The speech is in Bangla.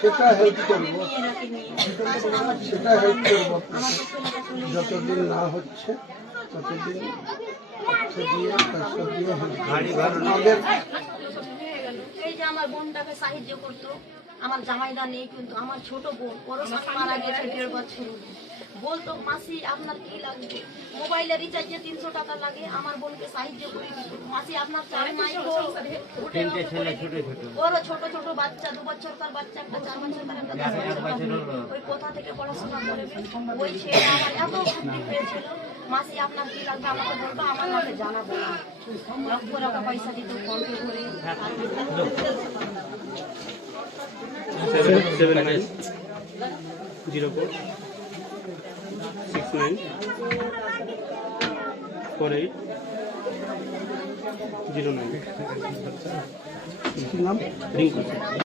সেটা হেল্প করবো, সেটা হেল্প করবো। যতদিন না হচ্ছে ততদিন এই যে আমার বোনটাকে সাহায্য করতো, আমার জামাইদা নেই কিন্তু আমার ছোট বোন ওর মারা গেছে 1.5 বছর। বলতো মাসি আপনার কি লাগবে, মোবাইলে রিচার্জে 300 টাকা লাগে, আমার বোনকে সাহায্য করে দিত। মাসি আপনার চার মাস ওরও ছোট ছোট বাচ্চা, 2 বছরকার বাচ্চা, একটা 4 বছরকার, একটা 10 বছরকার, ওই কোথা থেকে পড়াশোনা করবে। ওই ছেলে আমার এত বুদ্ধি পেয়েছিল, মাসি আপনার কি লাগবে আমাকে বলবো, আমার নামে জানাবো না। লক্ষ টাকা পয়সা দিত ফোনপে করে। 79694809 নাম রিং করছে।